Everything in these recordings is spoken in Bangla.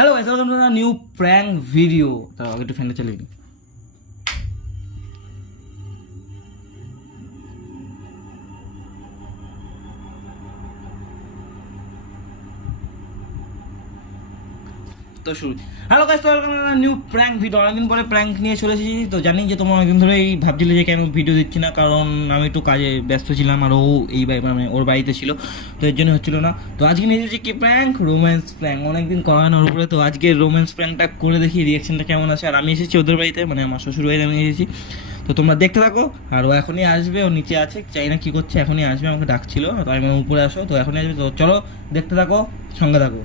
Hello guys, welcome to new prank video. तो आगे तो फैन चलेगी। তো শুরু। Hello guys, welcome to new prank video. অনেকদিন পরে প্র্যাঙ্ক নিয়ে চলে এসেছি। তো জানি যে তোমরা অনেকদিন ধরেই ভাবছিলে যে কেন ভিডিও দিচ্ছি না, কারণ আমি একটু কাজে ব্যস্ত ছিলাম আর ও এই মানে ওর বাড়িতে ছিল, তো এর জন্য হচ্ছিল না। তো আজকে নিয়ে এসেছি কি প্র্যাঙ্ক, রোম্যান্স প্র্যাঙ্ক। অনেকদিন করা হয় না ওর উপরে, তো আজকে রোম্যান্স প্র্যাঙ্কটা করে দেখি রিয়াকশনটা কেমন আছে। আর আমি এসেছি ওদের বাড়িতে, মানে আমার শ্বশুর বাড়িতে আমি এসেছি। তো তোমরা দেখতে থাকো। আর ও এখনই আসবে, ও নিচে আছে, চাই না কী করছে, এখনই আসবে, আমাকে ডাকছিল। তো আমি উপরে আসো, তো এখনই আসবে। তো চলো দেখতে থাকো, সঙ্গে থাকো।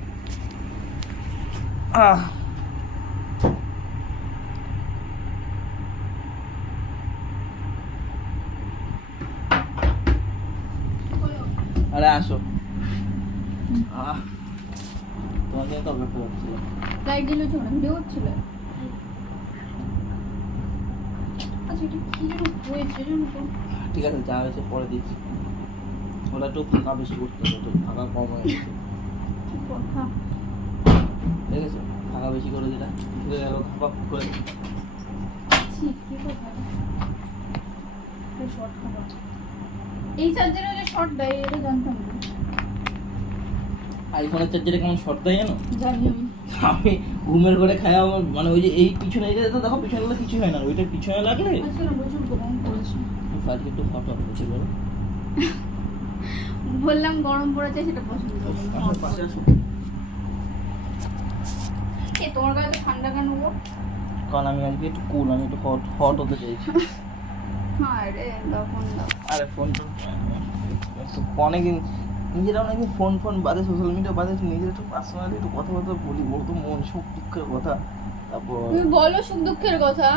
আরে আসো। তোমাকে তো অপেক্ষা করছিল। লাইট দিলে চলে ভিডিও করছিল। আচ্ছা এটা কি যেন হয়েছে জানো তো? ঠিক আছে, যা হয়েছে পরে দিচ্ছি। ওটা একটু ফাঁকা বেশি করতে হবে, তো ফাঁকা কম হয়ে গেছে। কি কথা? ঠিক আছে, ফাঁকা বেশি করে দিলাম, ঘুরে গেল খাপা করে। ছি, কি কথা? এটা শর্ট খাবার। এই চার্জারে যে শর্ট দেয় এটা জানতাম না। আইফোনের চার্জারে কেমন শর্ট দেয় জানো? জানি আমি। আমি ঘুমের ঘরে খাই, আমার মানে ওই যে এই পিছনে এই যে তো দেখো, পিছনে লাগলে কিছু হয় না, ওইটা পিছনে লাগলে আজকে না প্রচুর গরম পড়েছে। আজকে একটু হট হট হচ্ছে। বলো, বললাম গরম পড়েছে, সেটা পছন্দ করি না। আসো পাশে আসো। এ তোমার গায়ে তো ঠান্ডা কেন গো? কারণ আমি আজকে একটু কুল, আমি একটু হট হট হতে চাইছি। হ্যাঁ রে, তখন দাও। আরে ফোন তো অনেকদিন নিজেরা অনেকদিন ফোন বাদে, সোশ্যাল মিডিয়া বাদে নিজের একটু পার্সোনালি একটু কথাবার্তা বলি, বলতো মন সুখ দুঃখের কথা। তারপর তুমি বলো সুখ দুঃখের কথা,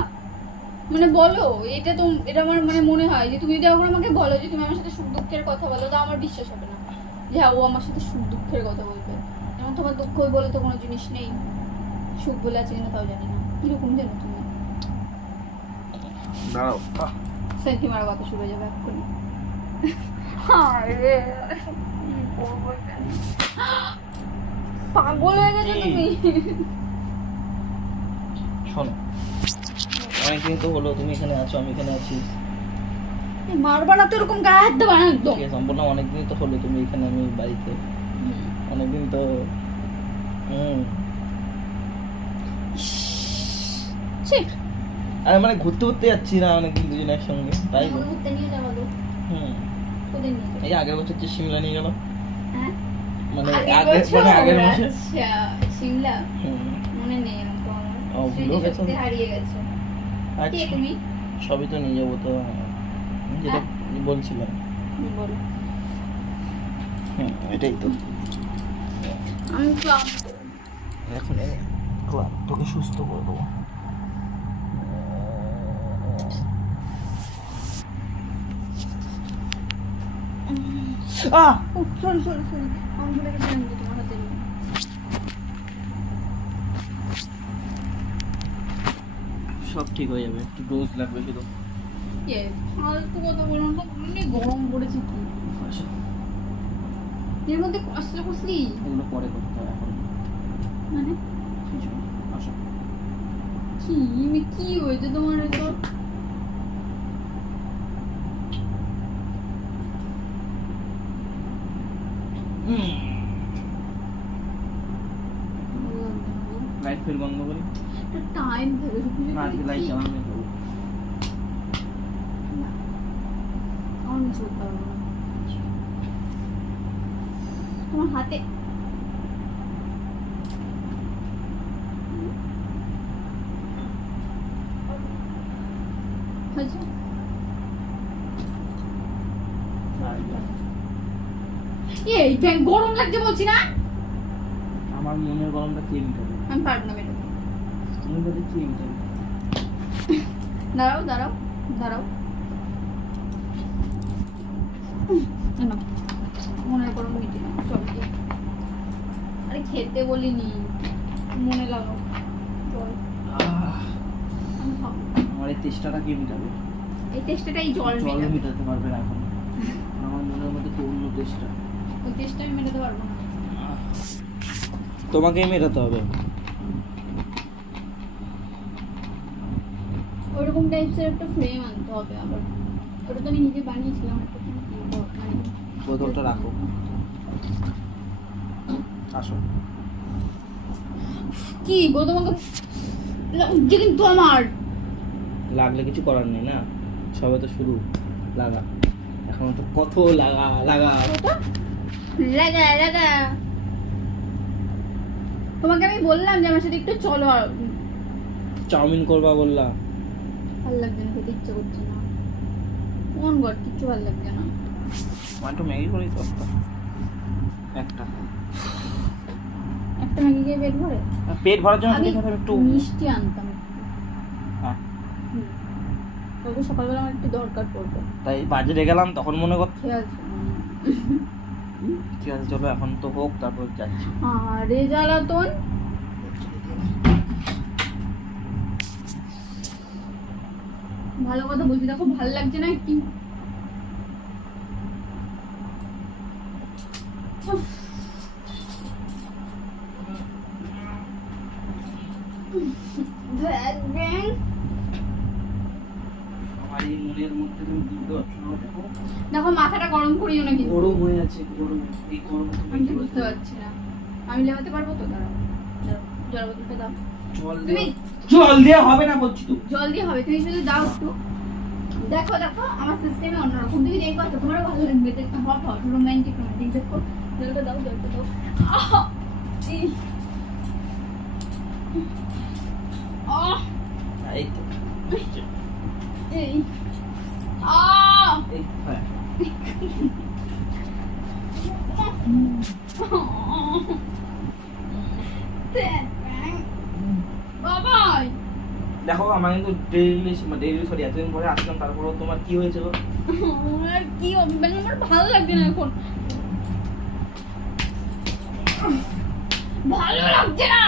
মানে বলো। এটা আমার মানে মনে হয় যে তুমি যদি এখন আমাকে বলো যে তুমি আমার সাথে সুখ দুঃখের কথা বলো, তো আমার বিশ্বাস হবে না যে হ্যাঁ ও আমার সাথে সুখ দুঃখের কথা বলবে। যেমন তোমার দুঃখ বলে তো কোনো জিনিস নেই, সুখ বলে আছে কিনা তাও জানি না। কিরকম জানো তুমি? দাঁড়াও, সেন্টি মারা কথা শুরু হয়ে যাবে এক্ষুনি। পাগল হয়ে গেছো তুমি। শোনো, অনেকদিন তো হলো তুমি এখানে আছো, আমি এখানে আছি। মারবা না তো, এরকম গায়ে হাত দেবা না একদম। ঠিক আছে, সম্পূর্ণ অনেকদিন তো হলো তুমি এখানে, আমি বাড়িতে অনেকদিন তো। ঠিক আরে মানে ঘুরতে ঘুরতে যাচ্ছি না অনেকদিন দুজন একসঙ্গে, তাই বল। ঘুরতে নিয়ে যাবো তো। কোথায় নিয়ে যাবো? এই আগের বছর যে সিমলা নিয়ে গেল, হ্যাঁ মানে আগের আগের বছর। আচ্ছা সিমলা মনে নেই আমার তো, আমার ও, ভুলে গেছো? স্মৃতিশক্তি হারিয়ে গেছে। কে আচ্ছা, তুমি? সবই তো নিয়ে যাবো তো, যেটা বলছিলাম। বলো। এটাই তো। আমি ক্লাব এখন ক্লাব তোকে সুস্থ করে দেবো। সরি সরি সরি, আমি ভুলে গেছিলাম যে তোমার হাতে নেই। সব ঠিক হয়ে যাবে, একটু ডোজ লাগবে শুধু। কে ফালতু কথা বলো না, এমনি গরম পড়েছে কি। আসো, এর মধ্যে কষলে কষলি এগুলো পরে করতে হবে, এখন মানে কিছু না। আসো, কি হয়েছে তোমার এত? লাইট ফের বন্ধ করি। টাইম থাকে না, আজকে লাইট চালানো নেই। আমার নিচে উঠতে পারবো না। তোমার হাতে হয়েছে? এই ব্যাং গরম লাগছে বলছি না। আমার মনের গরমটা কে মিটাবে? আমি পারবো না মেটাতে। তুমি বলে কে মিটাবে? দাঁড়াও দাঁড়াও দাঁড়াও, না মনের গরম মিটে না, চল গিয়ে। আরে খেতে বলিনি, মনে লাগাও। চল আমি খাবো। আমার এই চেষ্টাটা কে মিটাবে? এই টেস্টটা এই জল জল মেটাবে। মিটাতে পারবে না এখন। আমার মনের মধ্যে তো অন্য চেষ্টা। ওই টেস্টটা আমি মেটাতে পারবো না। তোমাকেই মেটাতে হবে। ওরকম টাইপসের একটা ফ্রেম আনতে হবে আবার। ওটা তো আমি নিজে বানিয়েছিলাম একটা frame কিনতে হবে, মানে বোতলটা রাখো, আসো। কি গো তোমাকে লাগছে কিন্তু আমার। লাগলে কিছু করার নেই না, সবে তো শুরু, লাগা, এখন তো কত লাগা লাগা। ওটা লাগা লাগা। তোমাকে আমি বললাম যে আমার সাথে একটু চলো, আর চাউমিন করবা বললা, ভালো লাগছে না, খেতে ইচ্ছে করছে না। কোন গড, কিচ্ছু ভালো লাগছে না। আমার একটু ম্যাগি করেই তো একটা একটা ম্যাগি খেয়ে পেট ভরে? পেট ভরার জন্য আমি ঠিক আছে একটু মিষ্টি আনতাম। হ্যাঁ, তবে সকালবেলা আমার একটু দরকার পড়বে। তাই বাজারে গেলাম তখন মনে কর খেয়ে আছে ঠিক আছে চলো এখন তো হোক, তারপর যাচ্ছি। আরে জ্বালাতন। ভালো কথা বলছি, দেখো ভালো লাগছে না কি? আমার এই মনের মধ্যে তুমি বুঝতে পারছো না, দেখো দেখো মাথাটা গরম করিও না কিন্তু। গরম হয়ে আছে, গরম, এই গরম আমি তো বুঝতে পারছি না, আমি লেবাতে পারবো তো? দাঁড়াও জল বোতলটা দাও। জল তুমি জল দিয়ে হবে না বলছি তো। জল দিয়ে হবে, তুমি শুধু দাও একটু। দেখো দেখো আমার সিস্টেমে অন্যরকম, তুমি দেখো তো তোমারও ভালো লাগবে দেখতে, হট হট রোমান্টিক রোমান্টিক। দেখো জলটা দাও, জলটা দাও। আহ এই আহ এই তো এই আহ এই হ্যাঁ। বাবাই দেখো আমার কিন্তু ডেইলি সরি এতদিন পরে আসলাম, তারপরেও তোমার কি হয়েছিল? আমার কি হবে, মানে আমার ভালো লাগছে না এখন, ভালো লাগছে না।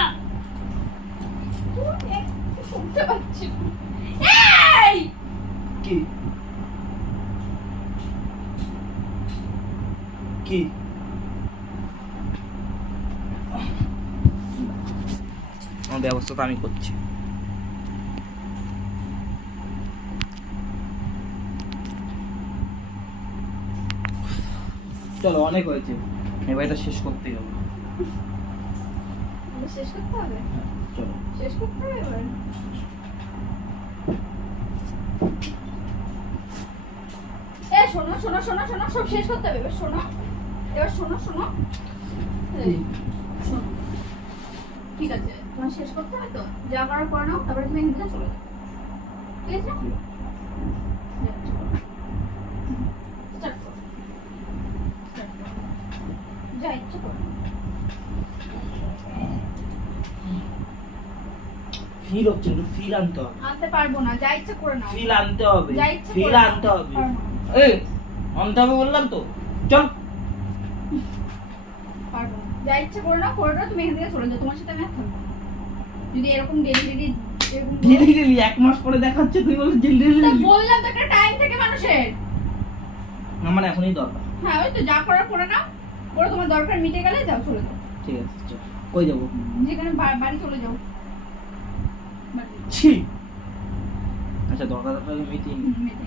শুনতে পাচ্ছি না। এই কি কি আমার ব্যবস্থা তো আমি করছি। চলো অনেক হয়েছে, এবার এটা শেষ করতেই হবে। শেষ করতে হবে, চলো শেষ করতে হবে এবার। এ শোনো শোনো শোনো শোনো, সব শেষ করতে হবে এবার। শোনো এবার, শোনো শোনো, এই, শোনো, ঠিক আছে তোমার শেষ করতে হবে তো, যা করার করে নাও, তারপরে তুমি এখান থেকে চলে যাও, ঠিক আছে? Start করো। Start করো। যা ইচ্ছে করো। ফিল হচ্ছে, একটু ফিল আনতে হবে, আনতে পারবো না, যা ইচ্ছে করে নাও। ফিল আনতে হবে, যা ইচ্ছে ফিল করে নাও। আনতে হবে। পারবো না। এই আনতে হবে বললাম তো, চল। পারবো না, যা ইচ্ছে করে নাও, করে নাও, তুমি এখান থেকে চলে যাও, তোমার সাথে আমি আর থাকবো না। যদি এরকম ডেলি ডেলি ডেলি ডেলি এক মাস পরে দেখাচ্ছে, তুই বলে ডেলি ডেলি। বললাম তো একটা টাইম থেকে মানুষের। আমার এখনই দরকার। হ্যাঁ ওই তো, যা করার করে নাও, করে তোমার দরকার মিটে গেলে যাও, চলে যাও, ঠিক আছে চল। কই যাবো? যেখানে বাড়ি চলে যাও। বাড়ি। ছি, আচ্ছা দরকার মিটিং মিটে।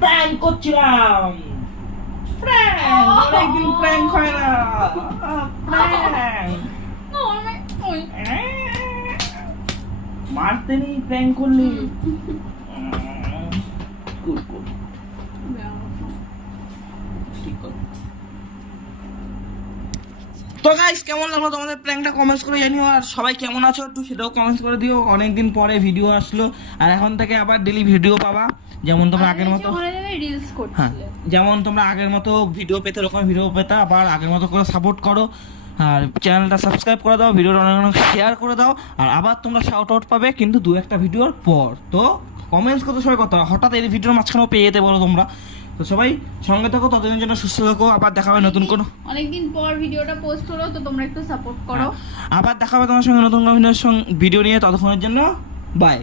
প্র্যাঙ্ক করছিলাম, প্র্যাঙ্ক, অনেকদিন প্র্যাঙ্ক হয় না, প্র্যাঙ্ক ওই মারতে নেই, প্র্যাঙ্ক করলি। গুড গুড, ঠিক কথা। তো গাইস কেমন লাগলো তোমাদের প্র্যাঙ্কটা কমেন্টস করে জানিও, আর সবাই কেমন আছো একটু সেটাও কমেন্টস করে দিও। অনেকদিন পরে ভিডিও আসলো, আর এখন থেকে আবার ডেলি ভিডিও পাবা, যেমন তোমরা আগের মতো। রিলস হ্যাঁ, করছিলে। যেমন তোমরা আগের মতো ভিডিও পেতে ওরকম ভিডিও পেতে, আবার আগের মতো করে সাপোর্ট করো, আর চ্যানেলটা সাবস্ক্রাইব করে দাও, ভিডিওটা অনেক অনেক শেয়ার করে দাও, আর আবার তোমরা শাউট আউট পাবে কিন্তু দু একটা ভিডিওর পর। তো কমেন্টস করতে সবাই কথা, হঠাৎ এই ভিডিওর মাঝখানেও পেয়ে যেতে বলো তোমরা। তো সবাই সঙ্গে থাকো, ততদিনের জন্য সুস্থ থাকো, আবার দেখা হবে নতুন কোনো। অনেকদিন পর ভিডিওটা পোস্ট হলো, তো তোমরা একটু সাপোর্ট করো। আবার দেখা হবে তোমার সঙ্গে নতুন কোনো ভিডিও নিয়ে, ততক্ষণের জন্য বাই।